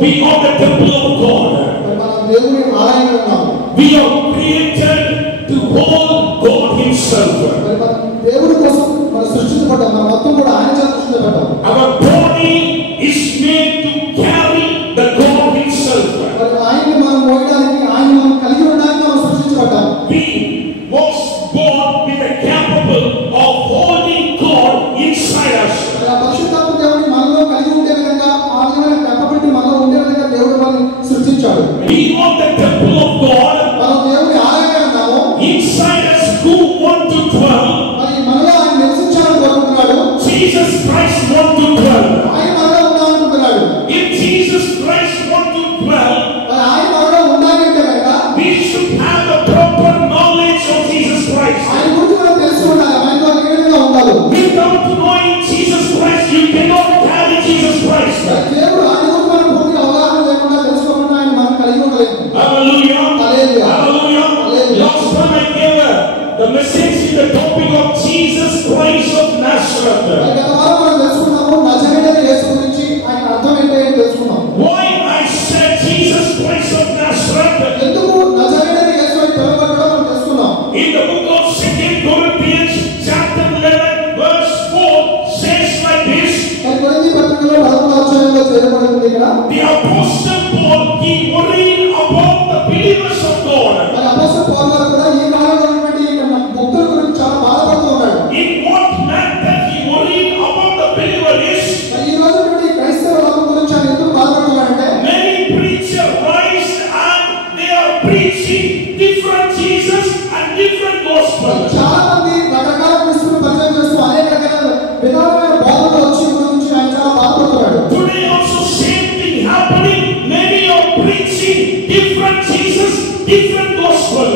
we are the temple of God. We are created to hold God Himself. Our body is made to carry the God Himself. We was born with the capable of holding God inside us. We are the temple of God. Inside us, who want to dwell? Jesus Christ want to dwell. If Jesus Christ want to dwell, we should have a proper knowledge of Jesus Christ. Without knowing Jesus Christ, you cannot carry Jesus Christ. Hallelujah. Hallelujah. Last time I gave the message in the topic of Jesus Christ of Nazareth. Why I said Jesus Christ of Nazareth? In the book of 2 Corinthians chapter 11 verse 4 says like this. The Apostle Paul, he worried about the believers of God. In what manner he worried about the believers? Many preachers rise and they are preaching different Jesus and different gospel. Today also same thing happening. Many are preaching different Jesus, different gospel.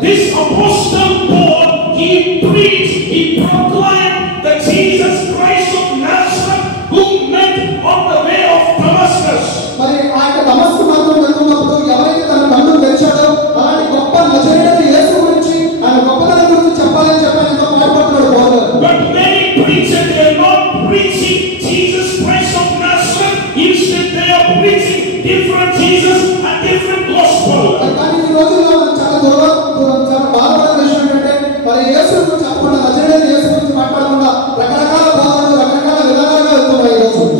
This Apostle Paul, he preached, he proclaimed the Jesus Christ of Nazareth who met on the way of Damascus. But many preachers, they are not preaching Jesus Christ of Nazareth. Instead, they are preaching different Jesus and different gospel.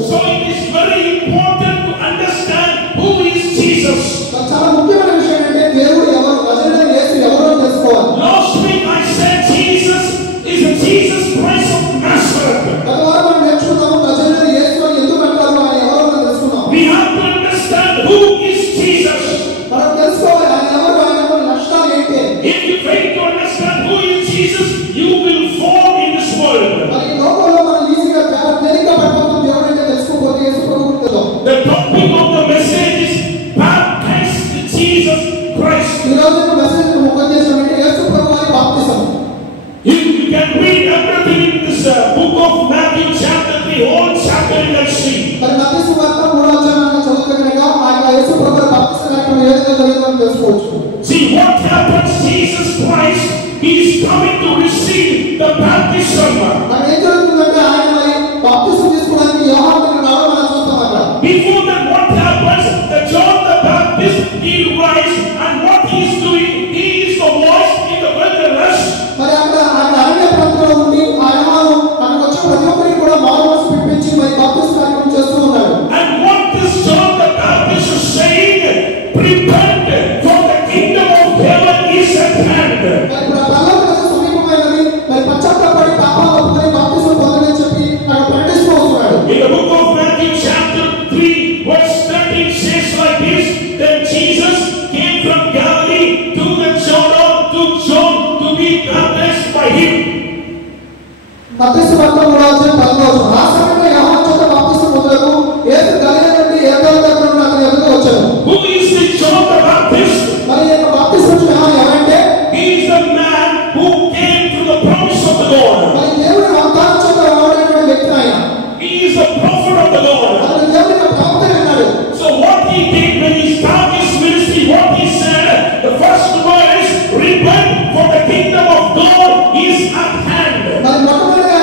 So it is very important to understand who is Jesus. Last week I said Jesus is a Jesus Christ of Nazareth. We have to understand who is Jesus. If you fail to understand who is Jesus, you will fall in this world. The topic of the message is baptized Jesus Christ. You can read everything in this book of Matthew chapter 3, whole chapter you can see. See what happens. Jesus Christ, he is coming to receive the baptism. Before that, what happens? The John the Baptist, he rises, and what he is doing, he is the voice in the wilderness. And what this John the Baptist is saying, repent, for the kingdom of heaven is at hand. In the book of Matthew chapter 3 verse 13 says like this. Then Jesus came from Galilee to the Jordan to John to be baptized by him. Who is the John the Baptist? He is the man who came to the promise of the Lord. He is the prophet of the Lord. So what he did when he started his ministry, what he said, the first word is repent, for the kingdom of God is at hand.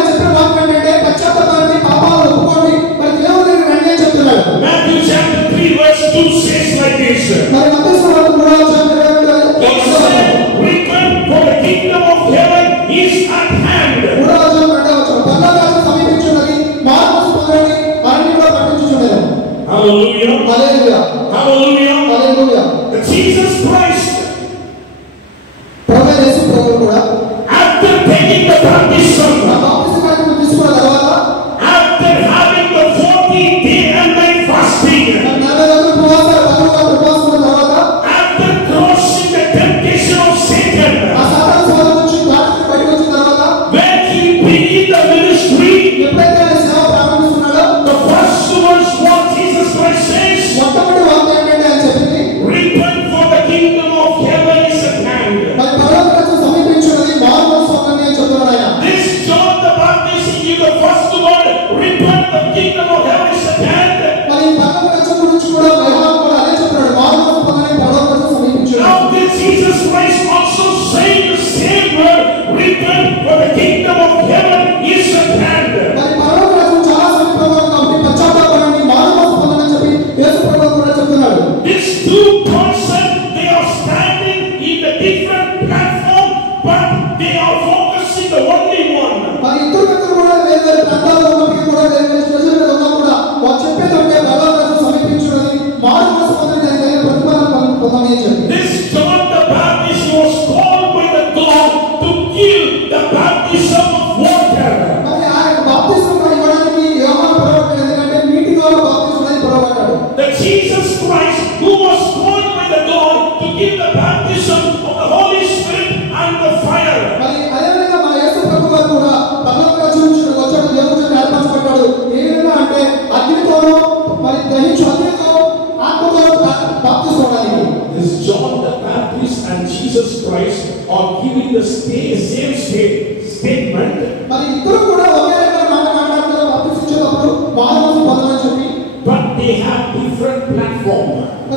మరి ఇద్దరు కూడా ఒకే రకమైన మాట మాట్లాడుతారు బాప్తిస్మిచ్చేటప్పుడు మారుమనసు పొందమని చెప్పి. But they have different platform.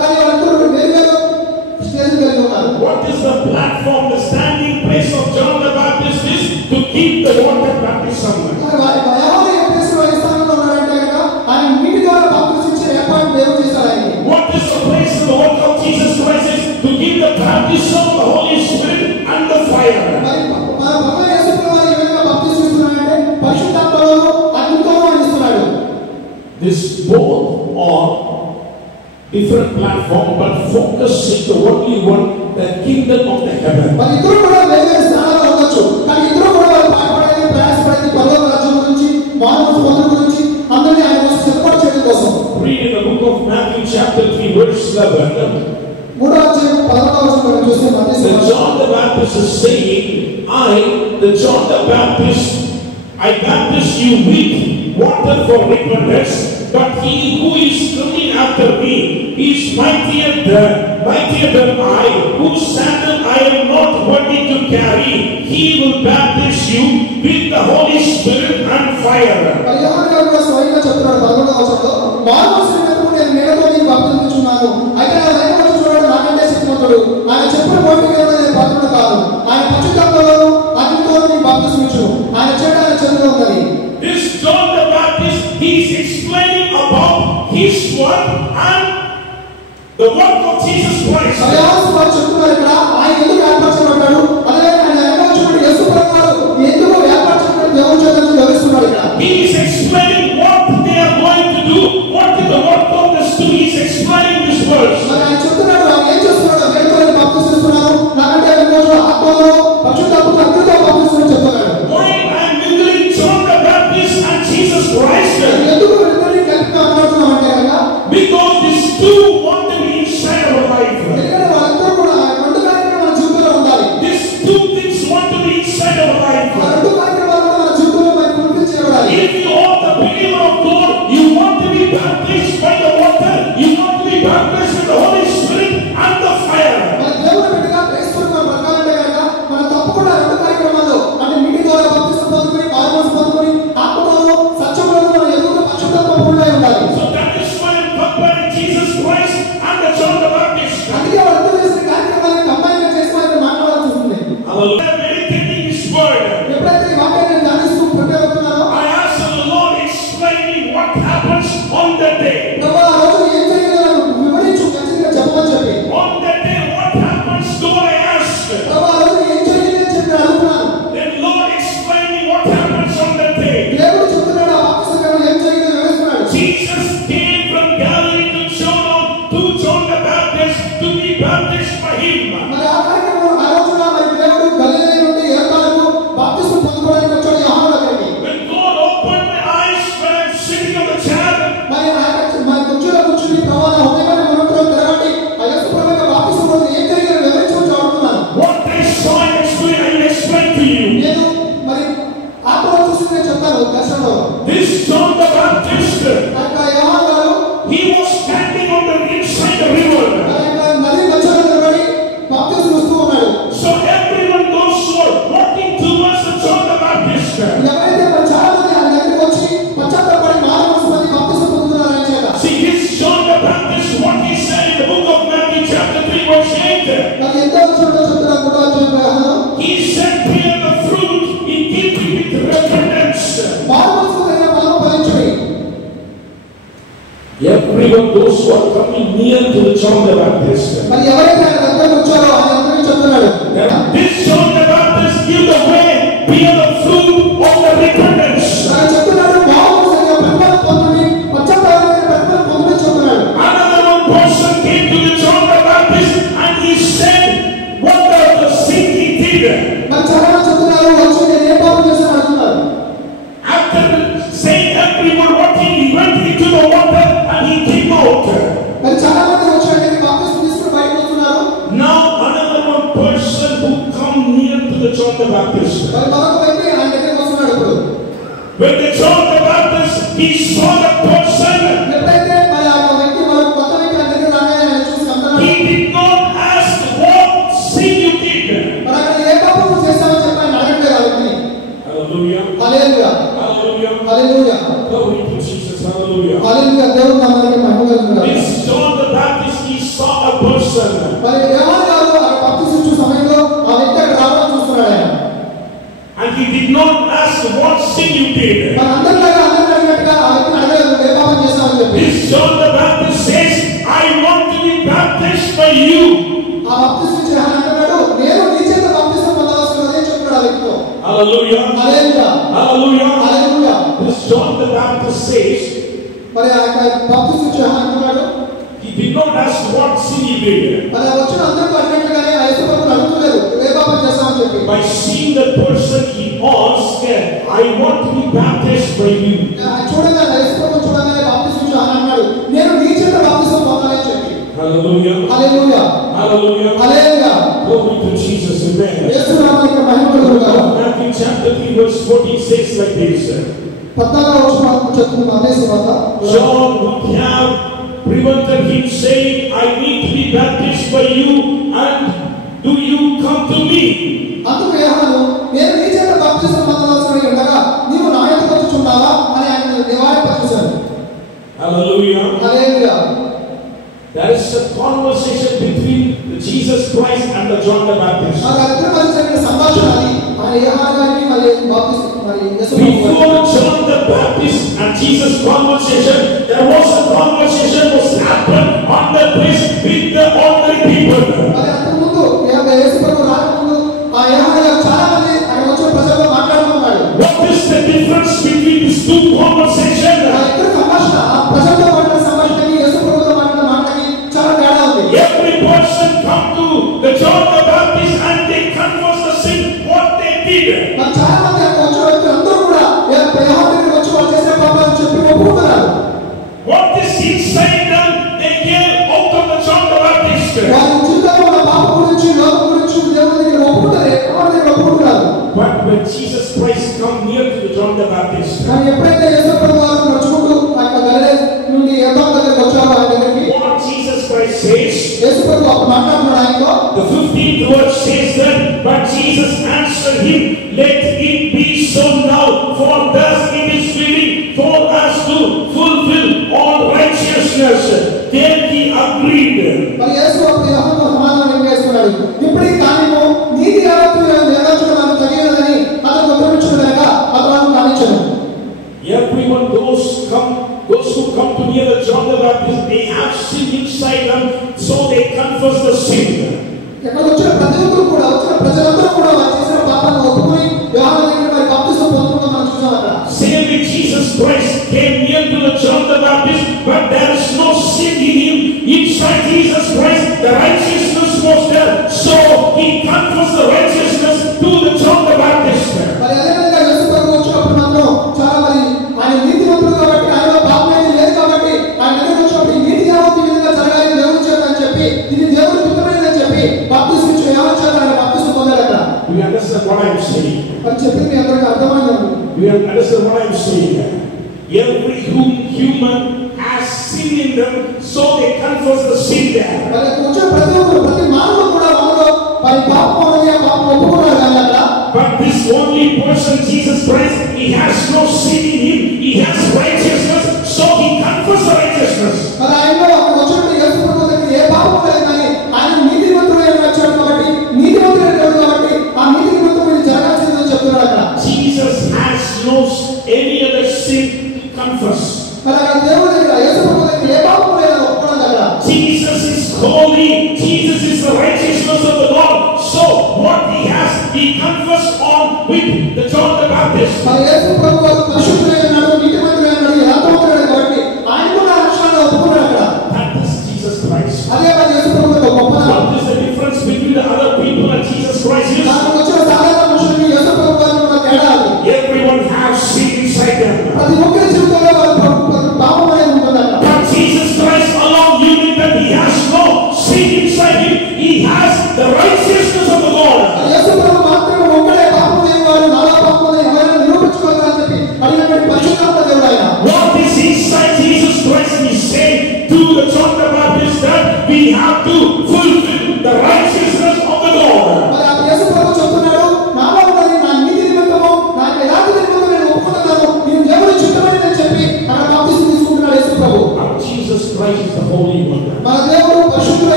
కానీ వాళ్ళిద్దరు వేరు స్టేజ్ కలిగి ఉన్నారు. What is the platform? The standing place of John the Baptist is to keep the water baptism. యోహాను ఏ ప్లేస్లో ఏ స్థానంలో ఉన్నారంటే కనుక ఆయన నీటి ద్వారా బాప్తిస్మిచ్చే ఏర్పాటు దేవుడు చేశాడు ఆయనకి. What is the place in the work of Jesus Christ is to give the baptism of the Holy Spirit and the fire. మరి మన ప్రభువు యేసు ప్రభువు ఏ విధంగా బాప్తిస్మిస్తున్నాడంటే పరిశుద్ధాత్మలోను అగ్నితోను అందిస్తున్నాడు. This both are different platform but focusing the only one, the kingdom of the heaven. మరి ఇద్దరు కూడా వేరే స్థానాల్లో ఉండొచ్చు కానీ ఇద్దరు కూడా వాళ్ళు పాటుపడేది ప్రయాసపడేది పరలోక రాజ్యం గురించి మానవ పొందడం గురించి అందరినీ ఆయన కోసం సిద్ధపడి చేయడం కోసం. Read in the book of Matthew chapter 3 verse 11. 3వ అధ్యాయం 11వ వచనం చూస్తే మత్తయి John the Baptist is saying, the John the Baptist, I baptize you with water for repentance, but he who is coming after me is mightier than I, whose sandal I am not worthy to carry. He will baptize you with the Holy Spirit and fire. యోహాను గారు స్వయంగా చెప్తున్నాడు 11వ వచనంలో, మానవ శరీరముతో నేను నీడతో నీకు బాప్తిస్మిచ్చుచున్నాను, అయితే నా వెనుక వచ్చి చూడడం నాకంటే శక్తిమంతుడు, ఆయన చెప్పిన మోటికి నేను పాత్రుడు కాదు, ఆయన పరిశుద్ధాత్మలోను అగ్నితోను నీకు బాప్తిస్మిచ్చును, ఆయన చేయడానికి చెందుతూ ఉన్నది. This John the Baptist, he is explaining about his work and the work of Jesus Christ. వారు చెప్తున్నారు ఇక్కడ ఆయన ఎందుకు ఏర్పరచబడ్డాడు, అలాగే ఆయన వెనక వచ్చినప్పుడు యేసు ప్రభువు ఎందుకు ఏర్పరచబడ్డాడు దేవుని చేత వివరిస్తున్నాడు ఇక్కడ. He is explaining what they are going to do, what is the work of this two. He is explaining this verse. మరి ఆయన చెప్తున్నాడు ఆయన ఏం చేస్తున్నాడు, వేరుతో బాప్తిస్మిస్తున్నాడు, నాకంటే రోజు ఆత్మలో పరిశుద్ధాత్మతో అగ్నితో బాప్తిస్మని చెప్తున్నాడు. Why I am mingling John the Baptist and Jesus Christ? ఎందుకు వీళ్ళిద్దరిని కలిపి మాట్లాడుతున్నాం అంటే కనుక Because these two want to be inside our life. ఎందుకంటే వాళ్ళిద్దరూ కూడా రెండు కార్యక్రమాలు మన జీవితంలో ఉండాలి. These two things want to be inside our life. ఆ రెండు కార్యక్రమాలు కూడా మన జీవితంలో మనకి ఫుల్ఫిల్ చేయబడాలి. If you are the believer of God, you want to be baptized by the water, you want to be baptized with the Holy Spirit and the fire. మన దేవుని బిడ్డగా క్రైస్తవులుగా మనం బ్రతకాలంటే కనుక మనం తప్పకుండా రెండు కార్యక్రమాలు అంటే నీటి ద్వారా బాప్తిస్మం పొందుకొని మారుమనసు పొందుకొని ఆత్మతోను సత్యంలోను మనం ఎదుగుతూ పరిశుద్ధాత్మ పూర్ణులై ఉండాలి. So that is why I'm comparing Jesus Christ and the John the Baptist. అందుకే వాళ్ళిద్దరూ చేసిన కార్యక్రమాన్ని కంబైన్ చేసి మనం మాట్లాడాల్సి వస్తుంది. Hallelujah. Meditating His word. ఎప్పుడైతే ఈ వాక్యాన్ని ధ్యానిస్తూ ప్రిపేర్ అవుతున్నారో I asked the Lord explaining what happens on that day. ప్రభు ఆ రోజు ఏం జరిగిందో నాకు వివరించు ఖచ్చితంగా చెప్పమని చెప్పి. On that day, what happens? Lord, I asked. ప్రభు ఆ రోజు ఏం జరిగిందో చెప్పి అడుగుతున్నాను. Then Lord explaining what happens on that day. దేవుడు చెప్తున్నాడు ఆ బాప్తిస్మం ఏం జరిగిందో వివరిస్తున్నాడు. Jesus came from Galilee to John the Baptist to be baptized by him. మరి ఆ కార్యక్రమం ఆ రోజున మరి దేవుడు గలిలయ నుండి యోర్దానుకు బాప్తిస్మం పొందుకోవడానికి వచ్చాడు యోహాను దగ్గరికి. When God opened my eyes when I'm sitting on the chair, మరి మరి కుర్చీలో కూర్చుని ప్రభు నా హృదయాన్ని మనసులో తెరవండి ఆ యేసు ప్రభు యొక్క బాప్తిస్మం పొంది ఏం జరిగిందో వివరించమని అడుగుతున్నాను. what I saw and explained, I will explain to you. నేను మరి ఆత్మలో చూసి నేను చెప్తాను దర్శనంలో. This John the Baptist, కనుక యోహాను గారు he was standing on the inside the river. నది మధ్యలో నిలబడి బాప్తిస్మం ఇస్తూ ఉన్నాడు. So everyone those who are walking towards the John the Baptist, ఎవరైతే మరి చాలా మంది ఆయన దగ్గరికి వచ్చి పశ్చాత్తాపడి మారుమనసు పొంది బాప్తిస్మం పొందుతున్నారు ఆయన చేత. see this John the Baptist, what he said in the book of Matthew chapter 3 verse 8. మరి ఎంతో చోట్ల చెప్తున్నారు కూడా చెప్పారు. He said, bear the fruit in keeping with repentance. మారుమనసు కలిగిన ఫలము ఫలించుడి. Everyone, those who are coming near to the John the Baptist, మరి ఎవరైతే ఆయన దగ్గరకు వచ్చారో ఆయన అందరికీ చెప్తున్నాడు. this John the Baptist give the way, bear the fruit of the repentance. ఆయన చెప్తున్నాడు మారుమనసు కలిగిన ప్రతిఫలం పొందుడి, పశ్చాత్తాపమైన ప్రతిఫలం పొందుడి చెప్తున్నాడు. Another one person came to the John the Baptist and he said, what the sin he did. మరి చాలా మంది చెప్తున్నారు వచ్చి నేను ఏ పాపం చేశాను అంటున్నారు. After saying everyone what he went into the water and he came out. మరి చాలా మంది వచ్చి ఆయన బాప్తిస్మం తీసుకుని బయటకు వస్తున్నారు. Now another one person who come near to the John the Baptist. మరి మరొక వ్యక్తి ఆయన దగ్గరికి వస్తున్నాడు ఇప్పుడు. When the John the Baptist, he saw the person, ఎప్పుడైతే మరి ఆ వ్యక్తి మరొక కొత్త వ్యక్తి ఆయన దగ్గర రాగానే ఆయన చూసి అంటున్నాడు. he did not ask what sin you did. మరి అక్కడ ఏ పాపం చేశావో చెప్పి ఆయన అడగట్లేదు ఆ వ్యక్తిని. Hallelujah. హల్లెలూయా Hallelujah. హల్లెలూయా Glory to Jesus. Hallelujah. హల్లెలూయా దేవుని నామమునకు మహిమ కలుగును. This John the Baptist, he saw a person. మరి యోహాను గారు ఆ బాప్తిస్మిచ్చు సమయంలో ఆ వ్యక్తి అక్కడ రావడం చూస్తున్నాడు ఆయన. And he did not ask what sin you did. మరి అందరిలాగా అందరిని అడిగినట్టుగా ఆ వ్యక్తిని అడగలేదు ఏ పాపం చేశావని చెప్పి. This John the Baptist says, I want to be baptized by you. ఆ బాప్తిస్మిచ్చు యోహాను అంటున్నాడు నేను నీ చేత బాప్తిసం పొందవలసినది చెప్తున్నాడు ఆ వ్యక్తితో. Hallelujah. హల్లెలూయా Hallelujah. హల్లెలూయా. This John the Baptist says, మరి ఆ బాప్తిస్మిచ్చు యోహాను అంటున్నాడు he did not ask what sin he did. మరి వచ్చిన అందరితో అడిగినట్టుగానే ఆ యేసు ప్రభువుని అడుగుతలేదు ఏ పాపం చేశావని చెప్పి. By seeing the person, he asked, I want to be baptized by you. చూడగా యేసు ప్రభువుని చూడగానే బాప్తిస్మిచ్చు యోహాను అన్నాడు నేను నీ చేత బాప్తిసం పొందాలని చెప్పి. Hallelujah. హల్లెలూయా Hallelujah. హల్లెలూయా Glory to Jesus. Amen. యేసు నామమునకు మహిమ కలుగును గాక. Matthew chapter 3 verse 14 says like this. 14వ వచనం చెప్తుంది అదే సువార్త. John would have prevented him saying, I need to be baptized by you, and do you come to me? అందుకు యోహాను నేను నీ చేత బాప్తిసం పొందవలసినది ఉండగా నీవు నా యొద్దకు వచ్చుచున్నావా అని ఆయన నివారింపచేశాడు. Hallelujah. హల్లెలూయా. There is a conversation between Jesus Christ and the John the Baptist. ఆ ఇద్దరి మధ్య జరిగిన సంభాషణ అది ఆయన యోహాను గారికి మరి బాప్తిసం మరి యేసు ప్రభువు Before John the Baptist and Jesus conversation, there was a conversation was happened on the place with the ordinary people. మరి అంతకుముందు యేసు ప్రభువు రాకముందు ఆ యోహాను గారు చాలా మంది అక్కడ వచ్చిన ప్రజలతో మాట్లాడుతున్నాడు. What is the difference between these two conversations? ఆ ఇద్దరి సంభాషణ ప్రజలతో మాట్లాడిన సంభాషణకి యేసు ప్రభువుతో మాట్లాడిన మాటకి చాలా తేడా ఉంది. Every person come to the John the Baptist and they confess the sin what they did. మరి చాలా మంది అక్కడ వచ్చిన వ్యక్తులందరూ కూడా యోహాను దగ్గరికి వచ్చి వాళ్ళు చేసిన పాపాలను చెప్పి ఒప్పుకుంటున్నారు. What is inside them, they gave out of the John the Baptist. వారి జీవితంలో ఉన్న పాపం గురించి లోకం గురించి దేవుని దగ్గర ఒప్పుకుంటారు ఎవరి దగ్గర ఒప్పుకుంటున్నారు. But when Jesus Christ come near to the John the Baptist, కానీ ఎప్పుడైతే యేసు ప్రభువు వారు నడుచుకుంటూ ఆ గలిలయ నుండి యోర్దాను దగ్గరికి వచ్చారో ఆయన దగ్గరికి what Jesus Christ says, యేసు ప్రభువు అప్పుడు మాట్లాడుతున్నాడు ఆయనతో. the 15th verse says that, but Jesus answered him, let it be so now, for thus it is fitting for us to fulfill all righteousness. Then he agreed. మరి యేసు అప్పుడు యోహానుతో సమాధానం చేస్తున్నాడు. ఇప్పుడు ఈ కార్యము నీతి యావత్తు నెరవేర్చడం తగినదని అతను ఉత్తరమిచ్చుగాక అతను కానించాడు. Everyone, those who come to near the John the Baptist, they have sin inside them, so they confess the sin. ఇక్కడ వచ్చిన ప్రతి ఒక్కరు కూడా వచ్చిన ప్రజలందరూ కూడా వారు చేసిన పాపాలను ఒప్పుకొని యోహాను దగ్గర మరి బాప్తిసం పొందుకోవడం మనం చూసాం అక్కడ. Same way Jesus Christ came near to the John the Baptist, but there is no sin in him. Inside Jesus Christ, the righteousness was there, so he confessed the righteousness to the John the Baptist. మరి అదే విధంగా యేసు ప్రభువు వచ్చినప్పుడు మాత్రం చాలా మరి ఆయన నీతిమంతుడు కాబట్టి ఆయనలో పాపం ఏమీ లేదు కాబట్టి ఆయన దగ్గరికి వచ్చినప్పుడు ఈ నీతి యావత్తు ఈ విధంగా జరగాలి దేవుని చేత అని చెప్పి ఇది దేవుని చిత్తమైనదని చెప్పి బాప్తిసం ఇచ్చిన యోహాను చేత ఆయన బాప్తిసం పొందాడు అక్కడ. Do you understand what I am saying? మరి చెప్పింది మీ అందరికీ అర్థమైంది. Do you understand what I am saying? Every human has sin in them, so they confess the sin there. మరి వచ్చిన ప్రతి ఒక్కరు ప్రతి మానవుడు కూడా మనలో మరి పాపం ఉన్నది ఆ పాపం ఒప్పుకున్నాడు కానీ అక్కడ. But this only person, Jesus Christ, he has no sin in him. He has righteousness, so he confessed the righteousness. మరి ఆయనలో అక్కడ వచ్చినప్పుడు యేసు ప్రభువు దగ్గర ఏ పాపం లేదు కానీ ఆయన నీతిమంతుడైన వచ్చాడు కాబట్టి నీతిమంతుడైన కాబట్టి ఆ నీతిమంతుడు మీరు జరగాల్సిందని చెప్తున్నాడు అక్కడ. Jesus has no any other sin to confess. మరి అక్కడ దేవుడి దగ్గర యేసు ప్రభువు దగ్గర ఏ పాపం లేదని ఒప్పుకోవడం అక్కడ. Jesus is holy. Jesus is the righteousness of the Lord. So what he has, he confessed on with the John the Baptist. మరి యేసు ప్రభువు పరిశుద్ధుడై ఉన్నాడు నీతిమంతుడై ఉన్నాడు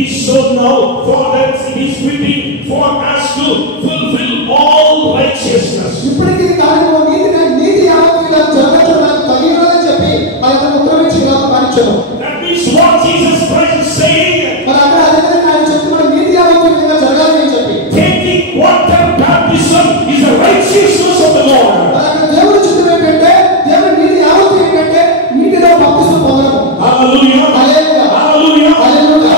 He showed now for that He is waiting for us to fulfill all righteousness. ఇప్పటికీ కార్యము నీతి యావత్తు ఇలా జరగడానికి తగినదని చెప్పి ఆయన ఉత్తరమిచ్చి ఇలా కానిచ్చారు. That means what Jesus Christ is saying. మరి అక్కడ అదే ఆయన చెప్తున్నాడు నీతి యావత్తు ఇలా జరగాలి అని చెప్పి. Taking water baptism is the righteousness of the Lord. మరి అక్కడ దేవుని చిత్తం ఏంటంటే దేవుని నీతి యావత్తు ఏంటంటే నీటిలో బాప్తిసం పొందడం. Hallelujah. హల్లెలూయా. Hallelujah. హల్లెలూయా.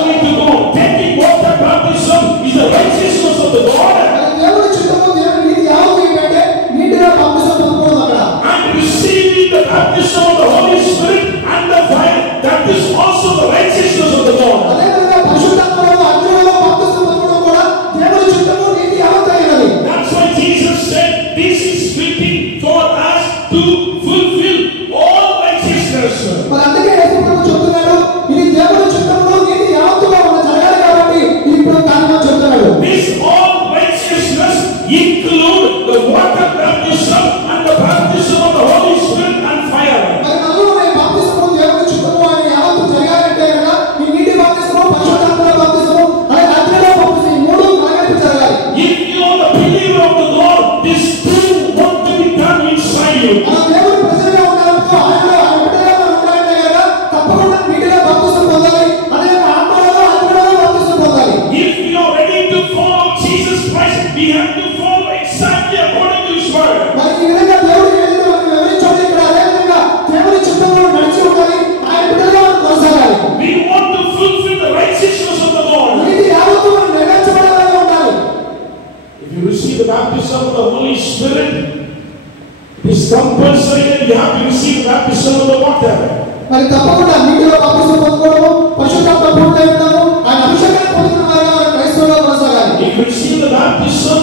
Taking water baptism is the righteousness of the Lord. దేవుని చిత్తము దేవుని నీతి యావత్తు ఏంటంటే నీటిలో బాప్తిసం పొందడం అక్కడ. And receiving the baptism of the Holy Spirit and the fire, that is also the righteousness of the Lord. అదేవిధంగా పరిశుద్ధాత్మలో అగ్నిలో బాప్తిసం పొందడం కూడా దేవుని చిత్తము నీతి యావత్తు అయినది. That's why Jesus said, this is fitting for us to fulfill all righteousness. మరి అందుకే యేసు ప్రభు చెప్తున్నాడు ఇది దేవుని చిత్తములో నీతి యావత్తుగా ఉన్న జరగాలి కాబట్టి ఇది ఇప్పుడు కారణం చెప్తున్నాడు. This all righteousness include the water baptism and the baptism of the Holy Spirit and fire. మరి అందులోనే బాప్తిసము దేవుని చిత్తము అని యావత్తు జరగాలంటే కదా ఈ నీటి బాప్తిసము పరిశుద్ధాత్మల బాప్తిసము అలాగే అగ్నిలో బాప్తిసము ఈ మూడు కలిపి జరగాలి. If you are the believer of the Lord, this too want to be done inside you. ఆ దేవుని ప్రజలుగా ఉన్నారనుకో ఆయనలో ఆయన బిడ్డలుగా ఉండాలంటే కదా తప్పకుండా నీటిలో బాప్తిసం పొందాలి. అదే ఆత్మలో అగ్నిలో బాప్తిసం పొందాలి. If we are ready to follow Jesus Christ, we have to follow exactly according to His word. మరి ఈ విధంగా దేవుడు ఏదైతే మనకు వివరించాడో ఇక్కడ అదే విధంగా దేవుని చిత్తంలో నడిచి ఉండాలి. ఆయన బిడ్డలుగా కొనసాగాలి. We want to fulfill the righteousness of the Lord. నీతి యావత్తు మనం నెరవేర్చబడేలాగా ఉండాలి. If you receive the baptism of the Holy Spirit, it is compulsory that you have to receive the baptism of the water. మరి తప్పకుండా నీటిలో బాప్తిసం పొందుకోవడము పరిశుద్ధాత్మ పూర్ణులై ఉంటాము ఆయన అభిషేకాన్ని పొందుకున్న వారిగా మనం క్రైస్తవులుగా కొనసాగాలి. If you receive the baptism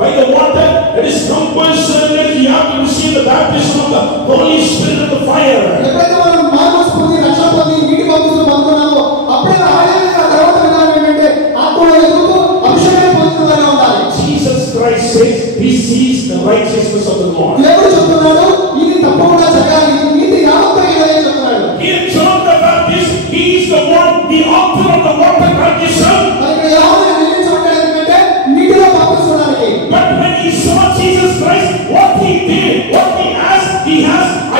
by the water, it is compulsory that you have to receive the baptism of the Holy Spirit and the fire. ఎప్పుడైతే మనం మానవ పొంది రక్షణ పొంది నీటి బాప్తిసం పొందుకున్నామో అప్పుడే ఆలయంగా తర్వాత విధానం ఏంటంటే ఆత్మలో ఎదుగుతూ అభిషేకాన్ని పొందుకున్న వారిగా ఉండాలి. Jesus Christ says, this is the righteousness of the Lord. దేవుడు చెప్తున్నాడు ఇది తప్పకుండా జరగాలి ఇది నీతి యావత్తు అయినదని చెప్తున్నాడు. Here John the Baptist, he is the one, the author of the water baptism. మరి ఇక్కడ యోహాను నిలిచినట్టు ఏంటంటే నీటిలో బాప్తిసండానికి. But when he saw Jesus Christ, what he did, what he asked,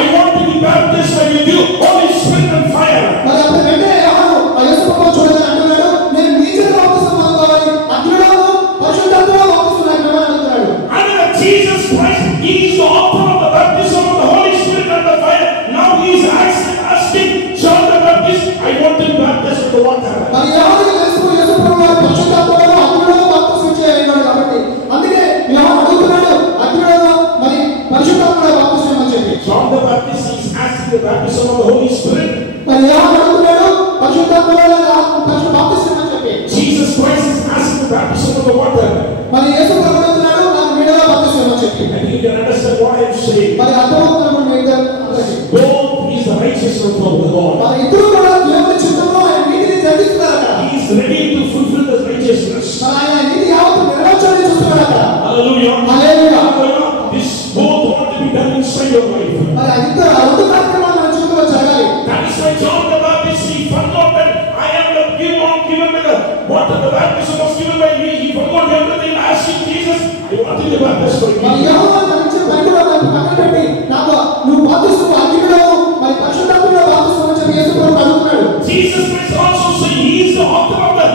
I want to be baptized with you, Holy Spirit and fire. మరి అప్పుడు వెంటనే యోహాను ఆ యేసు ప్రభువును చూడగానే అంటున్నాడు నేను నీ చేత బాప్తిసం పొందుకోవాలి అగ్నిలోను పరిశుద్ధాత్మలో బాప్తిసం నాకు ఇవ్వమని అడుగుతున్నాడు. And Jesus Christ, he is the author of the baptism of the Holy Spirit and the fire. Now he is asking John the Baptist, I want to be baptized with the water. మరి యోహానుకు తెలుసు యేసు ప్రభువు వారు పరిశుద్ధాత్మలో అగ్నిలో బాప్తిసం చేయగలిగాడు కాబట్టి అందుకే యోహాను అడుగుతున్నాడు అగ్నిలో మరి పరిశుద్ధాత్మలో బాప్తిసం అని చెప్పి. John the Baptist is asking the baptism of the Holy Spirit. మరి యోహాను అడుగుతున్నాడు పరిశుద్ధాత్మలో బాప్తిసం అని చెప్పి. Jesus Christ is asking the baptism of the water. మరి యేసు ప్రభువు అడుగుతున్నాడు నాకు నీడలో బాప్తిసం అని చెప్పి. And you can understand what I am saying. మరి అర్థమవుతున్నప్పుడు Both is the righteousness of the Lord. మరి ఇద్దరు కూడా దేవుని చిత్తంలో ఆయన నీతిని జరిగిస్తున్నారు అక్కడ. He is ready to fulfill the righteousness. మరి ఆయన నీతి యావత్తు నెరవేర్చాలని చూస్తున్నాడు అక్కడ. Hallelujah. హల్లెలూయా. This both want to be done inside your life. మరి ఆ ఇద్దరు రెండు కార్యక్రమాలు మన జీవితంలో జరగాలి. That is why John the Baptist, he forgot that I am the given by the water. The baptism was given by me. He forgot everything, asking Jesus, I want to be baptized by మరి you. యోహాను నుంచి బయటకు పక్కన పెట్టి నాకు నువ్వు బాప్తిసం అగ్నిలో మరి పరిశుద్ధాత్మలో బాప్తిసం అని చెప్పి యేసు ప్రభువు అడుగుతున్నాడు. Jesus Christ also said he is the author of the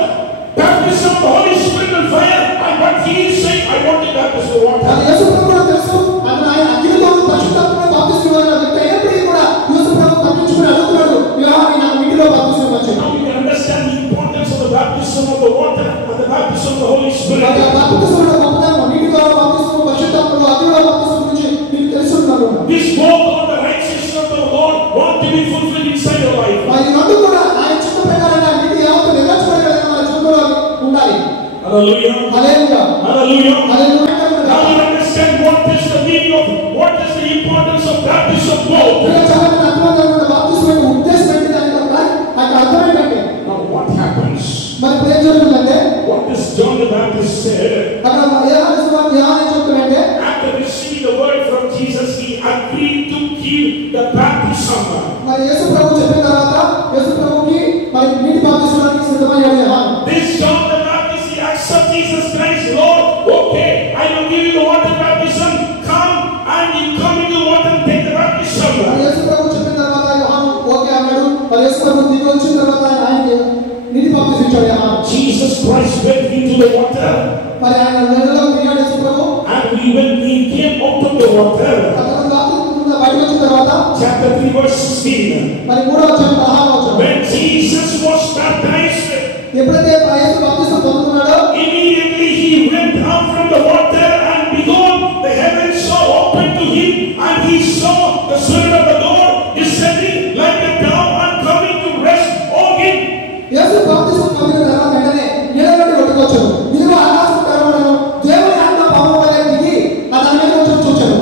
baptism of the Holy Spirit and fire. But he is saying, I want to be baptized with water. మరి యేసు ప్రభువు కూడా తెలుసు అతను ఆయన అగ్నితో పరిశుద్ధాత్మలో బాప్తిసం ఇవ్వాలని వ్యక్తి అయినప్పటికీ కూడా యేసు ప్రభువు తప్పించుకుని అడుగుతున్నాడు యోహాను నాకు నీటిలో బాప్తిసం అని చెప్పి. Now you can understand the importance of the baptism of the water and the baptism of the Holy Spirit. మరి ఆ బాప్తిసంలో గొప్పతనం నీటిలో బాప్తిసం పరిశుద్ధాత్మలో అగ్నిలో బాప్తిసం గురించి మీకు తెలుసుకున్నాను. This both of the righteousness of the Lord want to be fulfilled inside your life. మరి రెండు కూడా ఆయన చిత్త ప్రకారంగా నీతి యావత్తు నెరవేర్చబడేలా మన జీవితంలో ఉండాలి. Hallelujah. హల్లెలూయా. Hallelujah. హల్లెలూయా. Now you understand what is the meaning of, what is the importance of baptism both. బాప్తిసం యొక్క ఉద్దేశం ఏంటి దాని యొక్క అర్థం ఏంటంటే Now what happens? మరి ఇప్పుడు ఏం జరుగుతుందంటే What does John the Baptist said? అక్కడ యోహాను చెప్తున్నాడంటే After receiving the word from Jesus, he agreed to give the baptism. మరి యేసు ప్రభు చెప్పిన తర్వాత యేసు ప్రభుకి మరి నీటి బాప్తిసానికి సిద్ధమయ్యాడు యోహాను. Jesus Christ went into the water, మరి ఆయన నీళ్ళలో దిగాడు యేసు ప్రభు. and when he came out of the water, అతను బాప్తిస్మం బయటకు వచ్చిన తర్వాత chapter 3 verse 16, మరి 3వ అధ్యాయం 16వ వచనం. when Jesus was baptized, ఎప్పుడైతే యేసు బాప్తిస్మం పొందుకున్నాడో immediately he went out from the water, and behold, the heavens saw open to him, and he saw the Spirit of the Lord descending like a dove and coming to rest on him. యేసు బాప్తిస్మం పొందిన తర్వాత వెంటనే నీళ్ళ నుండి కొట్టుకొచ్చాడు. ఇదిగో ఆకాశం తెరవబడెను, దేవుని ఆత్మ పాముల వలె దిగి అతని మీద వచ్చి చూచాడు.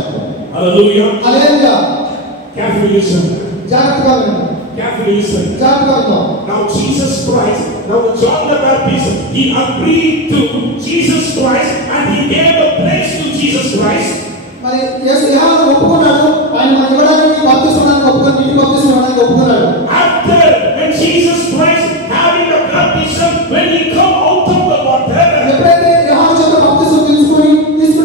Hallelujah. హల్లెలూయా. Carefully listen. జాగ్రత్తగా వినండి. Carefully listen. జాగ్రత్తగా వినండి. Now Jesus Christ, now John the Baptist, he agreed to Jesus Christ, and he gave a place to Jesus Christ. మరి యేసు యోహాను ఒప్పుకున్నాడు. ఆయన మనకి ఇవ్వడానికి బాప్తిస్మం ఒప్పుకొని నీటి బాప్తిస్మం ఇవ్వడానికి ఒప్పుకున్నాడు. After when Jesus Christ having the baptism, when he come out of the water, ఎప్పుడైతే యోహాను చేత బాప్తిస్మం తీసుకుని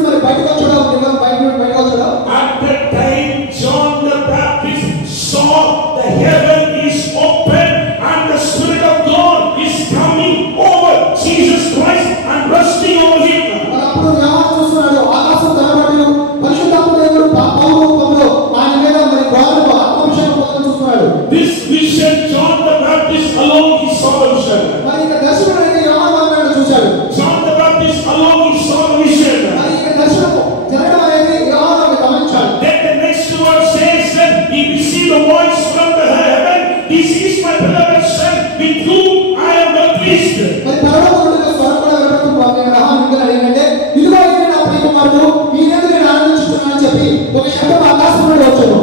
మరి బయటకు వచ్చాడో, బయటకు వచ్చాడో, at that time John the Baptist saw the heaven is open and the Spirit of God is coming over Jesus Christ and resting over him. మరి అప్పుడు యోహాను చూస్తున్నాడు, ఆకాశం తెరవబడి పరిశుద్ధాత్మ దేవుడు పౌలు రూపంలో ఆయన మీద మరి గోడకు ఆత్మాభిషేకం పొందడం చూస్తున్నాడు. This vision, John the Baptist alone he saw the vision. మరి ఇక దర్శనం అయితే యోహాను మాత్రమే చూశాడు. John the Baptist alone he saw the vision. మరి ఇక దర్శనం జరగడం అనేది యోహాను గమనించాడు. Then the next word says that he received a voice from the heaven, this is my beloved son with whom I am well pleased. మరి పరలోకములో స్వరం కూడా వినపడుతుంది. యోహాను ఇంకా అడిగాడంటే, ఇదిగో ఈయన నా ప్రియకుమారుడు, ఈయన నేను ఆనందించుతున్నాను అని చెప్పి ఒక శబ్దం ఆకాశం నుండి వచ్చాడు.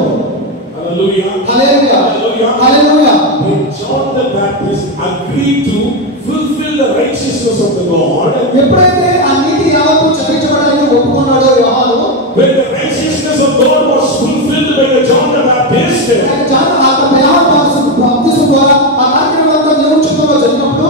Hallelujah. హల్లెలూయా. Hallelujah. హల్లెలూయా. When John the Baptist agreed to fulfill the righteousness of the Lord, ఎప్పుడైతే ఆ నీతి యావత్తు చరించబడాలని ఒప్పుకున్నాడో యోహాను, when the righteousness of God was fulfilled by the John the Baptist, ఆయన జాన ఆ బాప్తిస్మం ద్వారా ఆ కార్యక్రమం అంతా దేవుని చిత్తంలో జరిగినప్పుడు,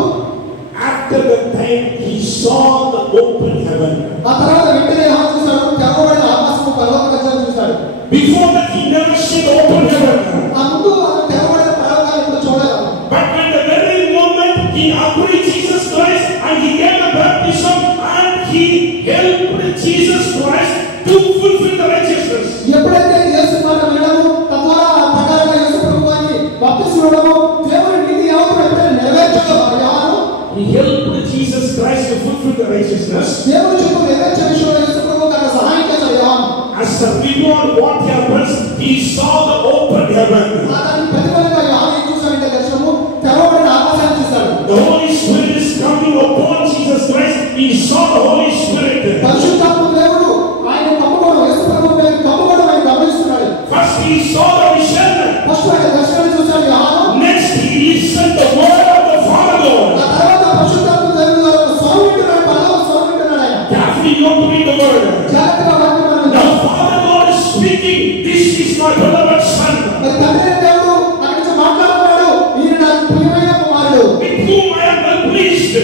after that time he saw the open heaven. ఆ తర్వాత వెంటనే యోహాను చూశాడు, తెరవబడిన ఆకాశము పరలోక గజాన్ని చూశాడు. Before that he never seen the open heaven. ఆ ముందు అతను తెరవబడిన పరలోకాన్ని ఎప్పుడు చూడలేదు. But when the very moment he agreed Jesus Christ and he gave the baptism and he helped Jesus Christ to fulfill the righteousness. ఎప్పుడైతే యేసు మాట వినడము, తద్వారా ఆ ప్రకారంగా యేసు ప్రభువుని బాప్తిస్మం ఇవ్వడము, దేవుని నీతి యావత్తు ఎప్పుడైతే నెరవేర్చాడో యోహాను, He helped Jesus Christ to fulfill the righteousness. దేవుని చిత్తం నెరవేర్చే విషయంలో యేసు ప్రభువుకు అక్కడ సహాయం చేశాడు యోహాను. As a reward, what happens? He saw the open heaven. దానికి ప్రతిఫలంగా యోహాను ఏం చూశాడంటే దర్శనము, తెరవబడిన ఆకాశాన్ని చూశాడు. The Holy Spirit is coming upon Jesus Christ. He saw the Holy Spirit. పరిశుద్ధాత్మ దేవుడు ఆయన కమ్ముకోవడం, యేసు ప్రభువు మీద కమ్ముకోవడం ఆయన గమనిస్తున్నాడు. First he saw the vision. First ఆయన దర్శనాన్ని చూశాడు యోహాను. Next he listened the word of the Father Lord. ఆ తర్వాత పరిశుద్ధాత్మ దేవుని ద్వారా ఒక స్వరం వింటున్నాడు, పరలోక స్వరం వింటున్నాడు ఆయన. Carefully you have to read the word. జాగ్రత్తగా వాక్యం వినండి. The Father Lord is speaking. This is my beloved son, మరి తండ్రి దేవుడు అక్కడి నుంచి మాట్లాడుతున్నాడు, ఈయన నాకు ప్రియమైన కుమారుడు, with whom I am well pleased.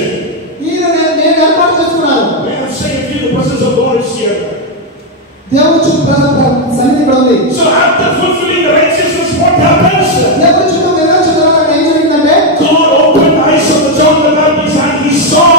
ఈయన నేను ఏర్పాటు చేసుకున్నాను. I am saying to you, the presence of God is here. దేవుడు చుట్టూ సన్నిధి ఇక్కడ ఉంది. So after fulfilling the righteousness, what happens? దేవుడు చుట్టూ నెరవేర్చిన తర్వాత అక్కడ ఏం జరిగిందంటే, God opened the eyes of the John the Baptist and he saw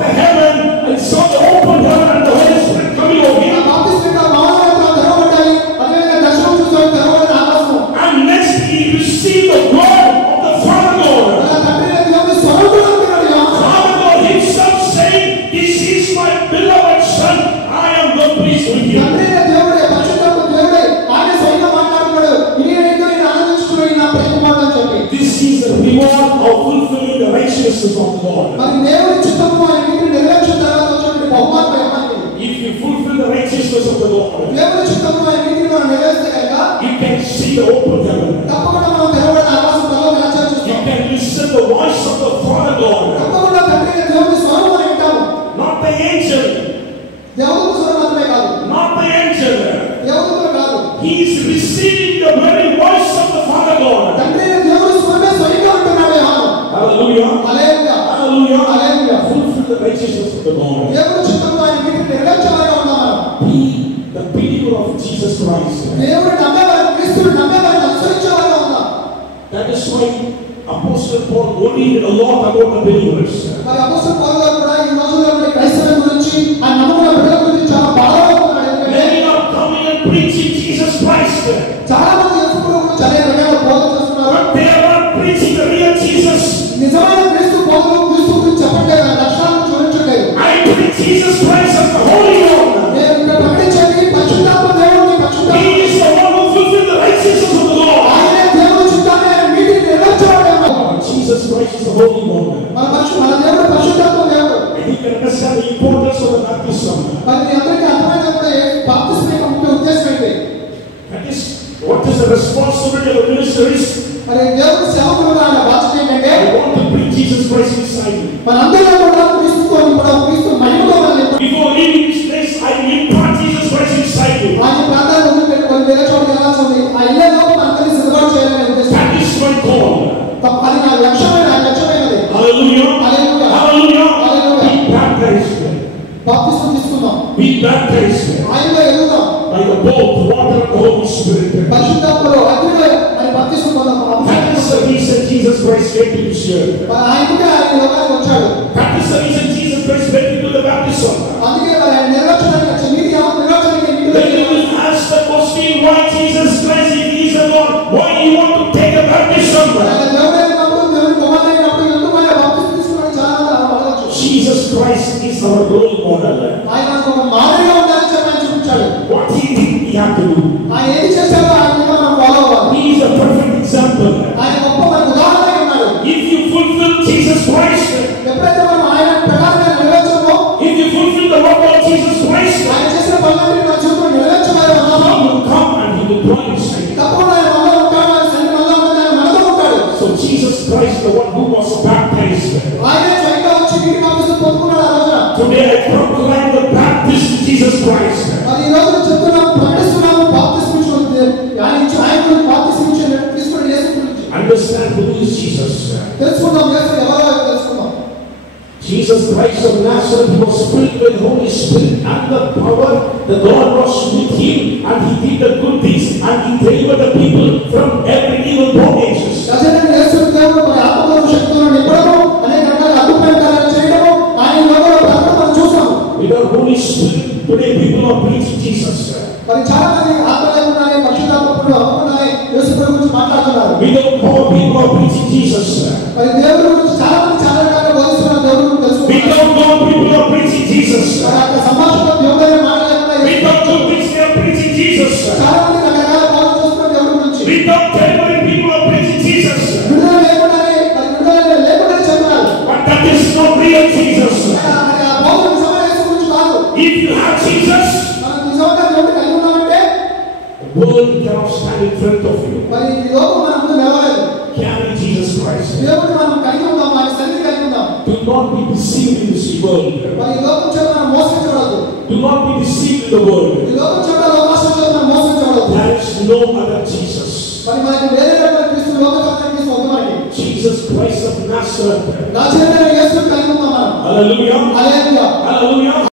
the heaven and saw the open heaven and the Holy Spirit coming over ఆ him. బాప్తిస్మం భవనాలు తెరవబడ్డాయి, అదేవిధంగా దర్శనం చూశాడు, తెరవబడిన ఆకాశం. And next he received the word of the Father Lord. అలా తండ్రి దేవుని స్వరం కూడా వింటున్నాడు యోహాను. Father Lord himself saying, this is my beloved son, I am well pleased with you. తండ్రి దేవుడే, పరిశుద్ధాత్మ దేవుడే ఆయన స్వయంగా మాట్లాడుతున్నాడు, ఈయన ఆనందించుకున్నాడు నా ప్రియకుమారుడు అని చెప్పి. This is the reward of fulfilling the righteousness of the Lord. మరి దేవుని చిత్తము ఆయన నీతిని నెరవేర్చిన తర్వాత వచ్చినటువంటి బహుమానం ఏమని? If you fulfill the righteousness of the Lord, దేవుని చిత్తము ఆయన నీతిని మనం నెరవేర్స్తే కనుక you can see the open heaven. తప్పకుండా మనం తెరవబడిన ఆకాశం పరలోక రాజ్యాన్ని You చూస్తాం. can listen the voice of the Father Lord. తప్పకుండా తండ్రి దేవుని స్వరం మనం వింటాము. Not the angel. దేవుని స్వరం మాత్రమే కాదు, Not the angel. దేవుడు కాదు, He is receiving the very voice of the Father Lord. తండ్రి దేవుని స్వరమే స్వయంగా ఉంటున్నాడు యోహాను. Hallelujah. హల్లెలూయా. Hallelujah. హల్లెలూయా. Fulfill the righteousness of the Lord. దేవుని చిత్తంలో ఆయన నీతిని నెరవేర్చేవారుగా ఉన్నాము. Be the believer of Jesus Christ. దేవుని నమ్మేవారు, క్రీస్తుని నమ్మేవారిని అనుసరించేవారుగా ఉన్నాం. That is why Apostle Paul worried a lot about the believers. మరి అపోస్తలుడు ministers, మరి దేవుని సేవకులుగా ఆయన బాధ్యత ఏంటంటే I want to bring Jesus Christ inside you. మనందరం కూడా క్రీస్తుతో నింపడం, క్రీస్తు మహిమతో మనం నింపడం. Before leaving this place, I impart Jesus Christ inside you. ఆయన ప్రాంతాన్ని వదిలిపెట్టుకొని వేరే చోటుకి వెళ్ళాల్సి ఉంది. ఆ ఇళ్ళలో మనందరినీ సిద్ధపాటు చేయాలనే ఉద్దేశం. That is my call. అది నా లక్ష్యమైనది. Hallelujah. హల్లెలూయా. Hallelujah. హల్లెలూయా. Be baptized. బాప్తిసం తీసుకుందాం. Be baptized. ఆయనలో ఎదుగుదాం. By the both water and the Holy Spirit. పరిశుద్ధాత్మలో అగ్నిలో మరి బాప్తిసం పొందాం. That is the reason Jesus Christ came to this earth. ఆయనకే ఆయన లోకానికి వచ్చాడు. That is the reason Jesus Christ went into the baptism. అందుకే మరి ఆయన నిర్వచనానికి వచ్చి నీతి నిర్వచనానికి When you will ask the question, why Jesus Christ, if he is the Lord, why you want to take a baptism? Jesus Christ is our role model. What he did, he had to do. He is a perfect example. If you fulfill Jesus Christ, if you fulfill the work of Jesus Christ, he will come and he will dwell inside you. So Jesus Christ, the one who was baptized. Today I proclaim the baptism of Jesus Christ. Understand who is Jesus. Jesus Christ of Nazareth was filled with Holy Spirit and the power. The God was with him and he did the good things and he delivered the people from every evil bondages. Without Holy Spirit, today people are preaching Jesus. మరి చాలా మంది ఆత్మలో ఉన్నాయి, పరిశుద్ధాత్మలో ఉన్నాయి, యేసు ప్రభు గురించి మాట్లాడుతున్నారు. Without power, people are preaching Jesus. మరి దేవుని గురించి చాలా మంది చాలా రకాలుగా బోధిస్తున్నారు, దేవుని గురించి తెలుసుకుంటున్నారు. Without God, people are preaching Jesus. మరి అక్కడ సంభాషణలో దేవుని మాట్లాడుతున్నారు. Without God, they are preaching Jesus. చాలా మంది రకరకాల బోధన చేస్తున్నారు దేవుని గురించి. Without telling people are preaching Jesus. విడుదల లేకుండానే చెప్తున్నారు. But that is not real Jesus. మరి ఆ బోధన నిజమైన యేసు గురించి కాదు. If you have Jesus, మనం నిజంగా దేవుని కలిగి ఉన్నామంటే the world cannot stand in front of you. మరి ఈ లోకం మన ముందు నిలవలేదు. Carry Jesus Christ. దేవుని మనం కలిగి ఉన్నాం, ఆయన సన్నిధి కలిగి ఉన్నాం. Do not be deceived in this world. మరి ఈ లోకం చేత మనం మోసగించవద్దు. Do not be deceived in the world. ఈ లోకం చేత లోకాశ చేత మనం మోసగించవద్దు. There is no other Jesus. మరి మనకి వేరే రకమైన క్రీస్తు లోకశాస్త్రం క్రీస్తు ఉంది మనకి. Jesus Christ of Nazareth. నా చేత యేసు కలిగి ఉన్నాం మనం. Hallelujah. హల్లెలూయా. Hallelujah.